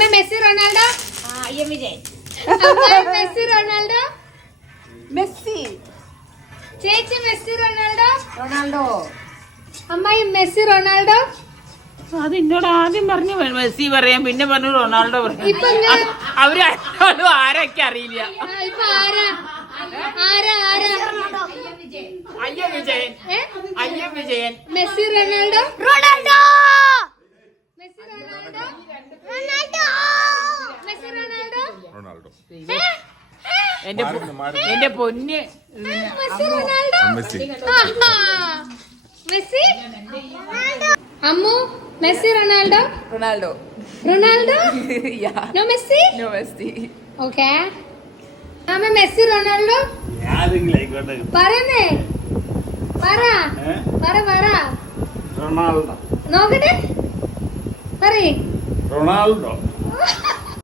അമ്മ Messi Ronaldo Vijayan. Messi Ronaldo Messi. ചേച്ചി Messi Ronaldo Ronaldo. അമ്മായി മെസ്സി റൊണാൾഡോ. അത് എന്നോട് ആദ്യം പറഞ്ഞു മെസ്സി പറയാം, പിന്നെ പറഞ്ഞു റൊണാൾഡോ പറയാം. ഇപ്പൊ ഞാൻ- അവര് ആരൊക്കെ അറിയില്ല. ഇപ്പൊ ആരാ ആരാ ആരാ Ayya Vijayan, Ayya Vijayan. Messi Ronaldo Ronaldo. Messi Ronaldo Messi Ronaldo Ronaldo. എന്റെ പൊന്ന് മെസ്സി റൊണാൾഡോ മെസ്സി. ആഹാ. Messi Ammu Messi Ronaldo Ronaldo. Ronaldo Yeah. No Messi No Messi. Okay അമ്മ മെസ്സി റൊണാൾഡോ പറയുന്നേ പറ പറ റൊണാൾഡോ. നോക്കട്ടെ പറയ് റൊണാൾഡോ.